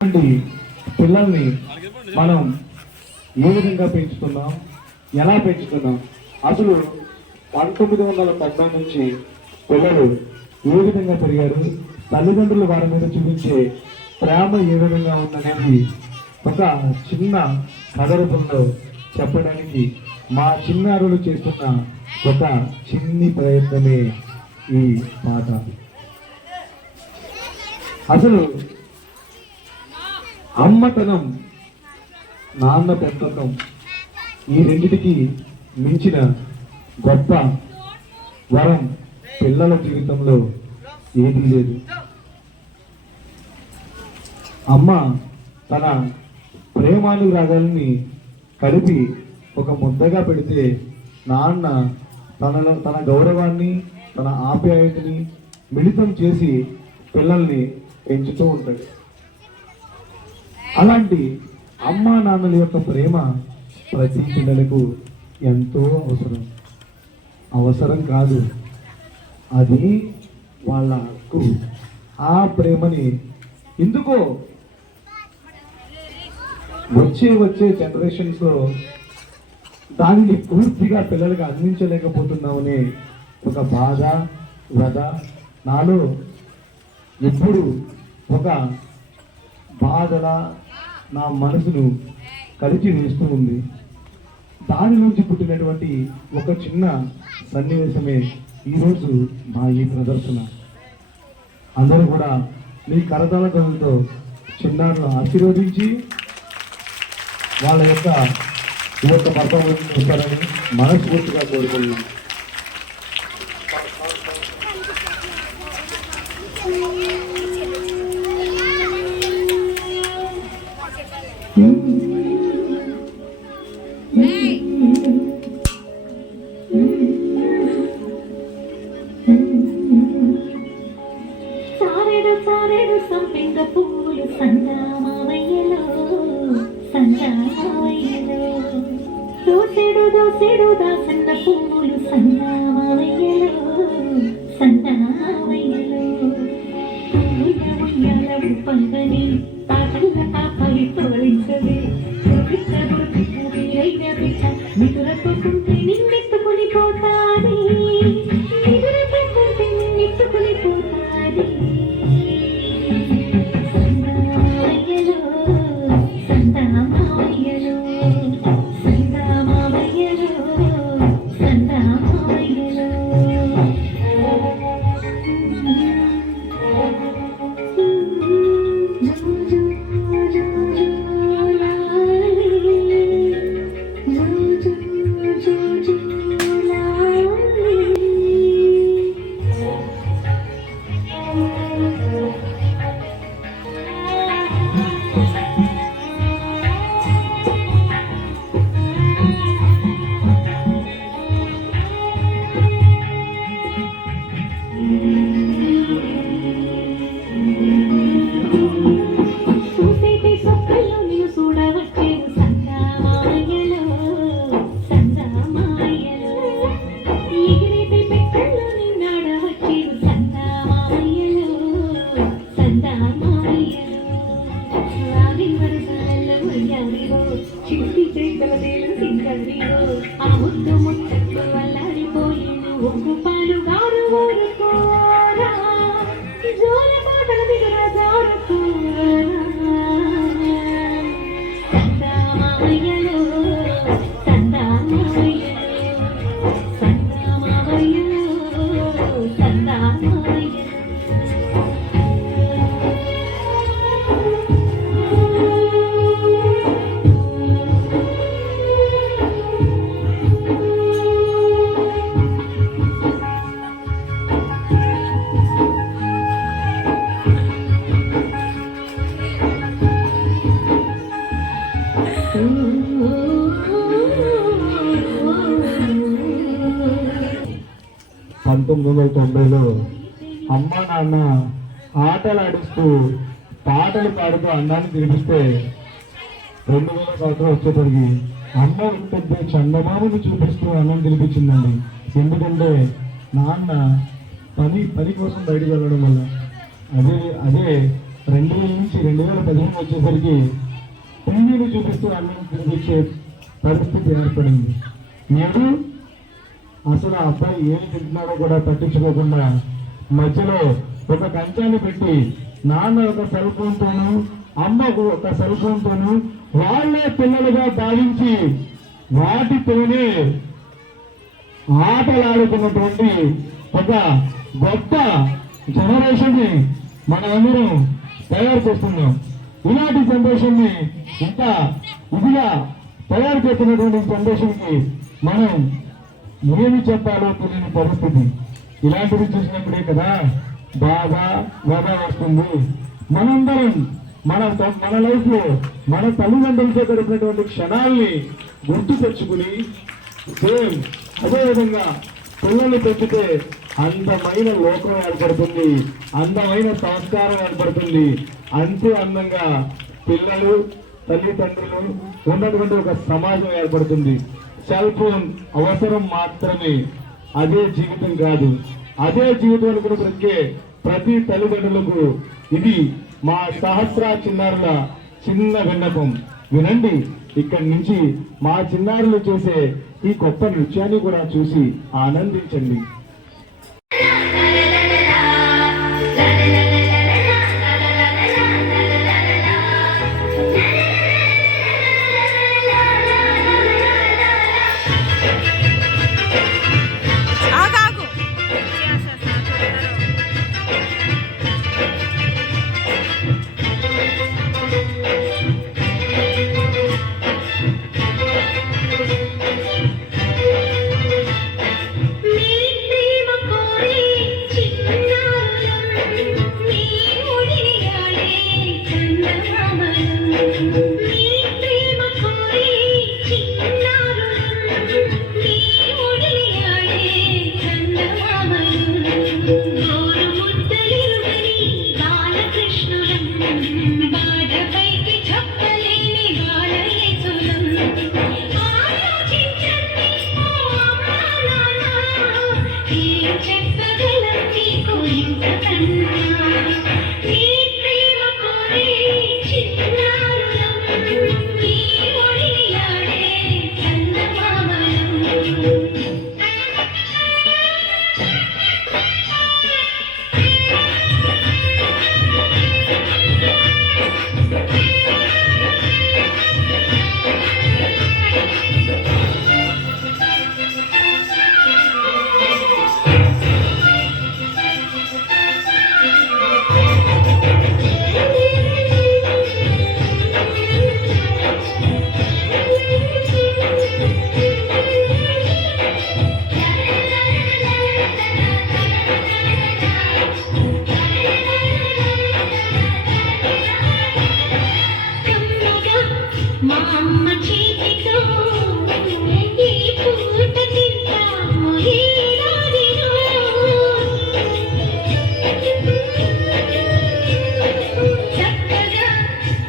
పిల్లల్ని మనం ఏ విధంగా పెంచుతున్నాం, ఎలా పెంచుతున్నాం? అసలు 1990 నుంచి పిల్లలు ఏ విధంగా పెరిగారు, తల్లిదండ్రులు వారి మీద చూపించే ప్రేమ ఏ విధంగా ఉందనేది ఒక చిన్న కథ రూపంలో చెప్పడానికి మా చిన్నారులు చేస్తున్న ఒక చిన్ని ప్రయత్నమే ఈ పాట. అసలు అమ్మతనం, నాన్న పెంపకం, ఈ రెండిటికి మించిన గొప్ప వరం పిల్లల జీవితంలో ఏదీ లేదు. అమ్మ తన ప్రేమానురాగాల్ని కలిపి ఒక ముద్దగా పెడితే నాన్న తన గౌరవాన్ని, తన ఆప్యాయతని మిళితం చేసి పిల్లల్ని పెంచుతూ ఉంటాడు. అలాంటి అమ్మా నాన్నల యొక్క ప్రేమ ప్రతి పిల్లలకు ఎంతో అవసరం కాదు, అది వాళ్ళ హక్కు. ఆ ప్రేమని ఎందుకో వచ్చే జనరేషన్స్లో దానిని పూర్తిగా పిల్లలకు అందించలేకపోతున్నామనే ఒక బాధ, వ్యధ నాలో ఎప్పుడు ఒక బాధలా నా మనసును కలిచి వేస్తూ ఉంది. దాని నుంచి పుట్టినటువంటి ఒక చిన్న సన్నివేశమే ఈరోజు మా ఈ ప్రదర్శన. అందరూ కూడా మీ కరతాళతో చిన్నారులను ఆశీర్వదించి వాళ్ళ యొక్క ఈ యొక్క పర్ఫార్మెన్స్ చూస్తారని మనస్ఫూర్తిగా కోరుకుంటున్నాను. సారెడు సంపెంగ పూలు సంగమావయ్యలో దోసెడు దాసన్న పూలు సంగమావయ్యలో ఉయ్యాల ఉప్పంగని పాటల పాపలి తోలించవే నిదురపోతుంటే నిన్నెత్తుకుని పోతాది, నిదురపోతుంటే నిన్నెత్తుకుని పోతాది. లో అమ్మ నాన్న ఆటలు ఆడిస్తూ పాటలు పాడుతూ అన్నాన్ని తినిపిస్తే 2000 సంవత్సరం వచ్చేసరికి అమ్మ పెద్ద చందమామను చూపిస్తూ అన్నం తినిపించిందండి. ఎందుకంటే నాన్న పని కోసం బయటకు వెళ్ళడం వల్ల అదే 2000 నుంచి 2015 వచ్చేసరికి టీవీని చూపిస్తూ అన్నం తినిపించే పరిస్థితి ఏర్పడింది. నేడు అసలు ఆ అబ్బాయి ఏం తింటున్నాడో కూడా పట్టించుకోకుండా మధ్యలో ఒక కంచాన్ని పెట్టి నాన్న ఒక సెల్ ఫోన్తోనూ అమ్మ ఒక సెల్ ఫోన్తోనూ వాళ్ళే పిల్లలుగా భావించి వాటితోనే ఆటలాడుతున్నటువంటి ఒక గొప్ప జనరేషన్ ని మనమందరం తయారు చేస్తున్నాం. ఇలాంటి జనరేషన్ ని ఇంకా ఇదిగా తయారు చేస్తున్నటువంటి జనరేషన్ కి మనం ఏమి చెప్పాలో తెలియని పరిస్థితి. ఇలాంటివి చూసినప్పుడే కదా బాగా వస్తుంది. మనందరం మన లైఫ్ లో మన తల్లిదండ్రులతో గడిపినటువంటి క్షణాల్ని గుర్తు తెచ్చుకుని సేమ్ అదే విధంగా పిల్లల్ని పెంచితే అందమైన లోకం ఏర్పడుతుంది, అందమైన సంస్కారం ఏర్పడుతుంది. అంతే అందంగా పిల్లలు తల్లిదండ్రులు ఉన్నటువంటి ఒక సమాజం ఏర్పడుతుంది. సెల్ ఫోన్ అవసరం మాత్రమే, అదే జీవితం కాదు. అదే జీవితం అనుకుని బ్రతికే ప్రతి తల్లిదండ్రులకు ఇది మా సహస్ర చిన్నారుల చిన్న విన్నపం. వినండి, ఇక్కడి నుంచి మా చిన్నారులు చేసే ఈ గొప్ప నృత్యాన్ని కూడా చూసి ఆనందించండి.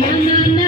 Na na na